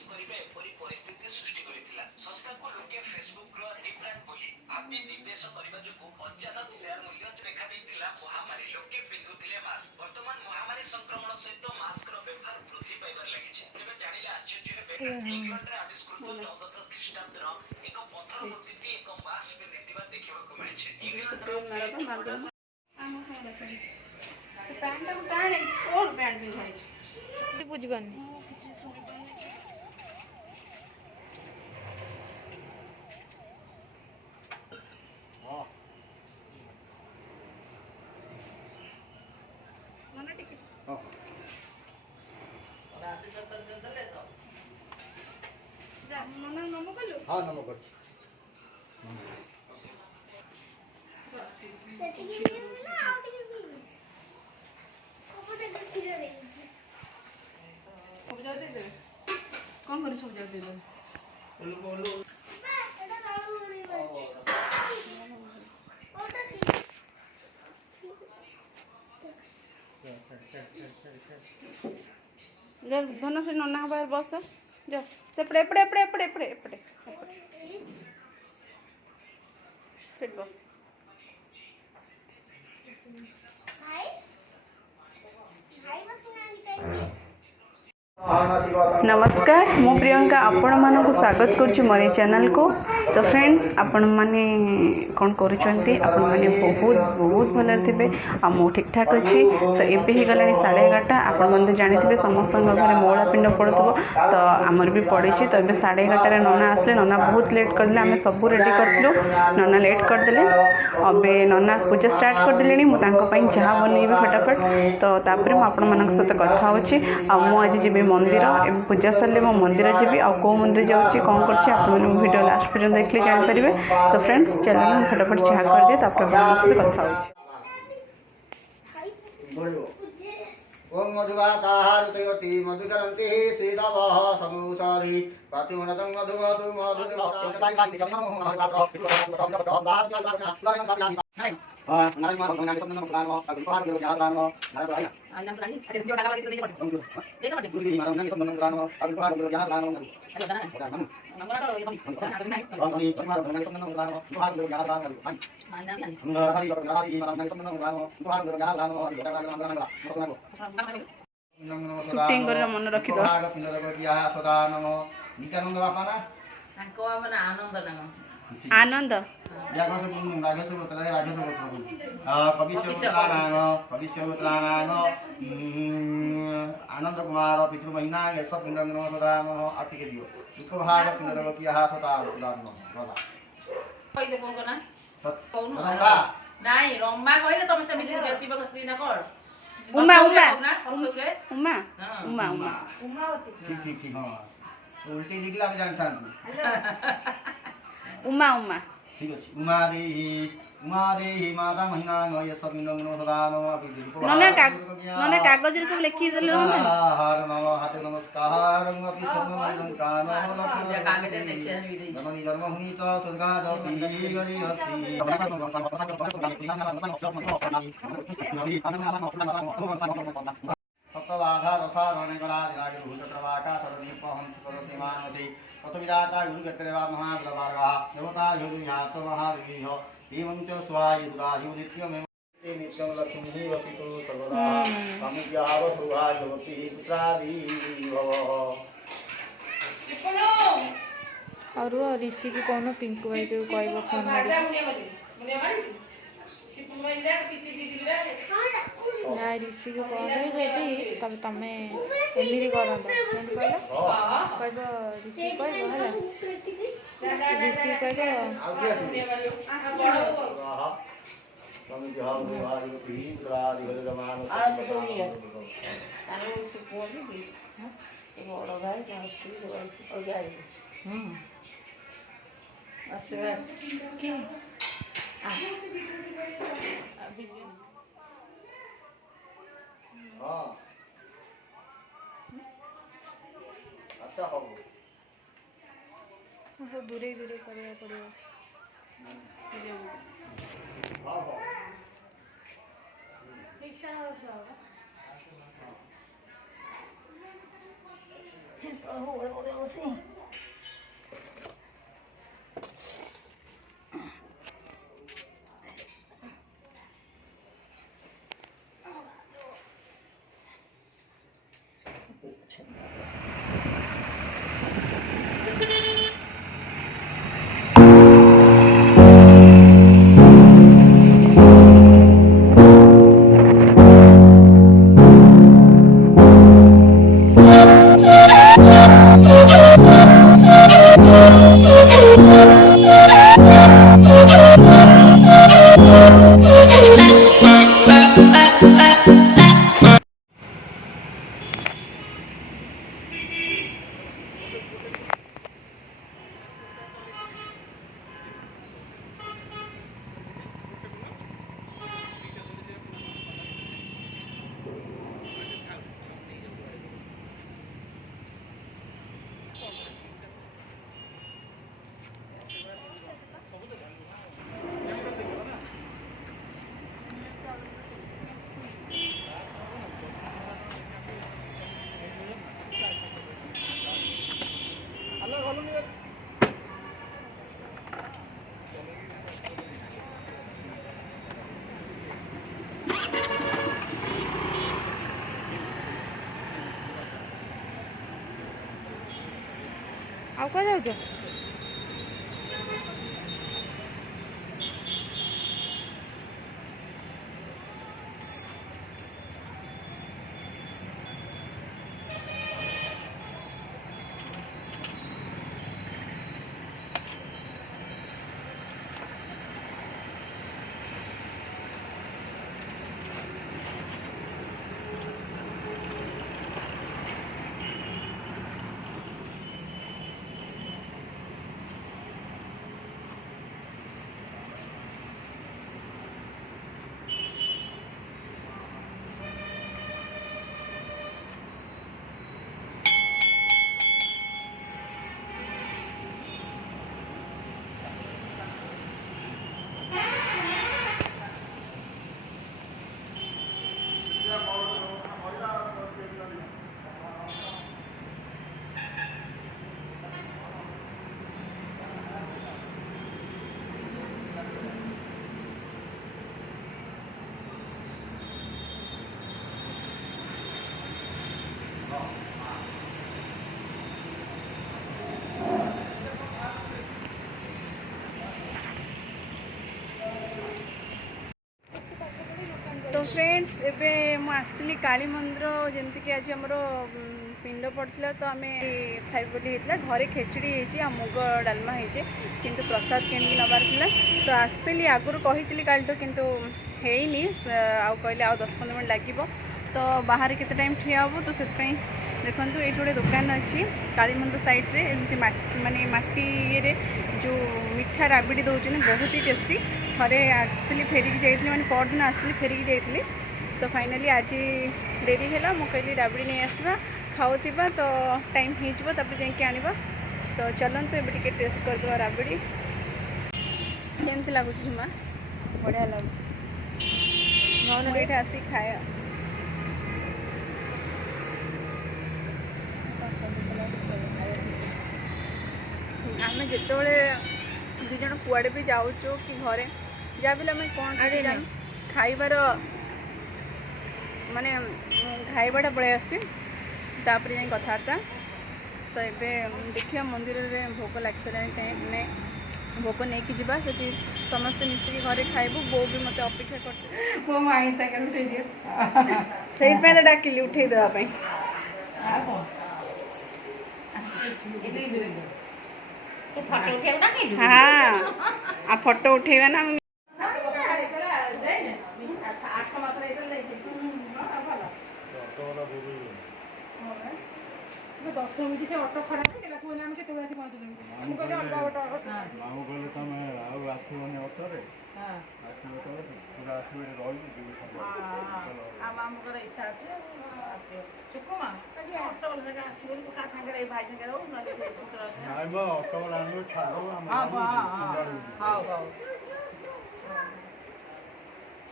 प्रवेश करिबे एपरि परिस्थिति सृष्टि करितिला। संस्था को लोके फेसबुक रो रिब्रांड बोली भाबी निवेश करिबा जोगु अचानक शेयर मूल्य देखा दैतिला। महामारी लोके पिंधुतिले मास्क। वर्तमान महामारी संक्रमण सहित मास्क रो व्यवहार वृद्धि पाइबार लागिছে। तेबे जानिले आश्चर्य हेबे इंग्लैंड रे आविष्कृत 1400 ख्रीष्टाब्द रो एक पत्थर मूर्ति एक मास्क पिंधितिबा देखिबाको मिलिছে। इंग्लैंड रो पैंट टाणे कोन पैंट पिंधाइ छै बुझबानी हाँ नमो कर कौन करे सब जाते दे जब धन से नन्ना बाहर बस जा से पड़े पड़े पड़े पड़े पड़े पड़े सेट बो नमस्कार मु प्रियंका आपण मानक स्वागत करछु मोर चैनल को। तो फ्रेंड्स आपण माने कौन करूछंती आपण माने बहुत बहुत भल थे आ मु ठीक ठाक अच्छी। तो एबे ही गलानी 11:30 आपण मन जानिथिबे समस्त घर मौला पिंड पड़ुथबो तो आमर भी पड़ी। तो एबे 11:30 नना आसले नना बहुत लेट करले आमे सब रेडी करथिलु नना लेट कर देले। अबे नना पूजा स्टार्ट कर देलेनी मु तांको पई चाहा बनेबे फटाफट। तो तापर मु आपण मानक सहित कथा होछि आ मु आज जेबे मंदिर एबे पूजा सरले मो मंदिर जीबी आ को मंदिर जाउछि कोन करछि आपण माने वीडियो लास्ट पर्यंत देखले जानि परिबे। तो फ्रेंड्स चलो हम फटाफट चाहा कर दे तापर आपन से कथा होछि। ओम मधुवाताहारुतयति मधुकरन्ति सीतावः समुसारि प्रतिमनतं मधुमधु शूटिंग कर मन रखी दो आनंद आनंद कुमार पितृमहिना यश पिंड सदा नमो आटिके दियो उपभाग पिंड रकिया सदा बाबा नाही रम्मा कहले तमे से मिली जसीब कस्ती ना कर उमा उमा उमा उमा उमा उमा होती ठीक ठीक ठीक हां उल्टी निकला मैं जानता उमा उमा ठीक अछि उमा देही माता महीना नय सब मिलन सदा नमो आपिके नने कागज रे सब लिखि देले ना हर नमो हाथ नमस्कार अपि सब मिलन कानो कागज देखिए विधि नमनि कर्म हुनि च स्वर्गादपि गरि हस्ति सप्तवाधा रसारणे कलादिराज भूतप्रवाका सर्वदीपहं सुरसीमानति तत्विराता गुरुगत्रेवा महाबलवार्गा देवता योगियात महावीह एवं च स्वायुदायु नित्यमेव नित्यं लक्ष्मीः वसितु सर्वदा समुद्याव सौभाग्यवती पुत्रादि भव। और ऋषि को कौन पिंकू भाई को कहबो फोन ना ऋषि को कह दे तब तमे एमरी करंद केंत कहलो ऋषि कहबो हला ऋषि अच्छा हो दूरे दूरे करया पड़ो हां हां ଆଉ କୁଆଡ଼େ ଯାଉଛ? तो फ्रेंड्स एबे मु आसली काली मंदिर जमीक आज आमर पिंड पड़ता तो आम खाई बोली होता घरे खेचड़ी होती मुग डालमा होती किंतु प्रसाद किणी नबार तो आसती आगुरी कही कालटू किंतु हैनी आउ कहले आ 10-15 मिनट लगे तो बाहर केते टाइम ठिया हम तो से देखो ये गोटे दुकान अच्छी काली मंदिर साइड्रे एमती माने माटी ये जो मिठा राबिड़ी दौरान बहुत ही टेस्टी थे आसती फेरिकी जाइए मैंने परदिन आसती फेरिकी जाइए तो फाइनाली आज डेरी है मुझे कहली राबिड़ी नहीं आसवा खाऊा तो टाइम हो जाकि आना तो चलते ए टे टेस्ट करदे राबिड़ी केमती लगुच जुमा बढ़िया लगुच ये आसिक खाए आम जिते दुज कुआड़े भी जाऊँ कि घरे जहाँ भी आम कौन खाइबार माने खाइबाटा पलि आसपर जा कथबार्ता तो ये देखिए मंदिर में भोग लग सारे भोग नहीं कि जा समस्ते मिसिक घरे खाइबू बो भी मत अपेक्षा कर मो माई सागर उठे दिए से डाकिली उठे देवाई हाँ आ फोटो उठेबा ना ଅଟୋ ଖରାପ କହିଲେ ଆମେ କେତେବେଳେ ଆସି ପହଞ୍ଚିଦେବୁ ମୁଁ କହିଲି ଅଲଗା ଅଟୋ ମାମୁଁ କହିଲେ ତମେ ଆଉ ଆସିବନି ଅଟୋରେ ଆସିବ ତ ପୁରା ଆସିବ ରହିକି ଆଉ ମାମୁଁଙ୍କର ଇଚ୍ଛା ଅଛି ଆସିବ ସୁକୁମା ଅଟୋ ଜାଗା ଆସିବ କାହା ସାଙ୍ଗରେ ଏଇ ଭାଇ ସାଙ୍ଗରେ ହଉ ନାଇଁ ମ ଅଟୋ ବାଲା ଆଣିବ ଛାଡ ହଉ ହଉ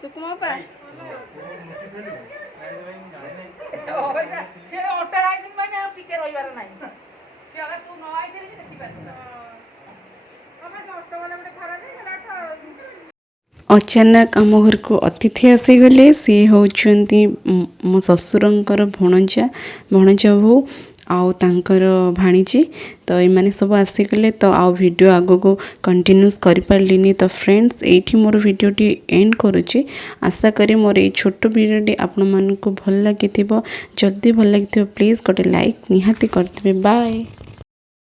सुकुमा पा ସେ ଅଟୋ ଆଇଛନ୍ତି ମାନେ ଆଉ ଟିକେ ରହିବାର ନାହିଁ अचानक आम घर को अतिथि आसीगले सी होउछंती मो ससुरंकर भणजा भो आउ तांकर भाणीजी तो ये सब आसीगले तो आउ वीडियो आगो को कंटिन्यूस करि पारलिनी तो फ्रेंड्स एठी मोर वीडियोटी एंड करूची आशा करी मोर ए छोट वीडियोटी आपण मानकु भल लागिथिबो जल्दी भल लागिथिबो प्लीज गोटे लाइक निहाती करथिबे बाय।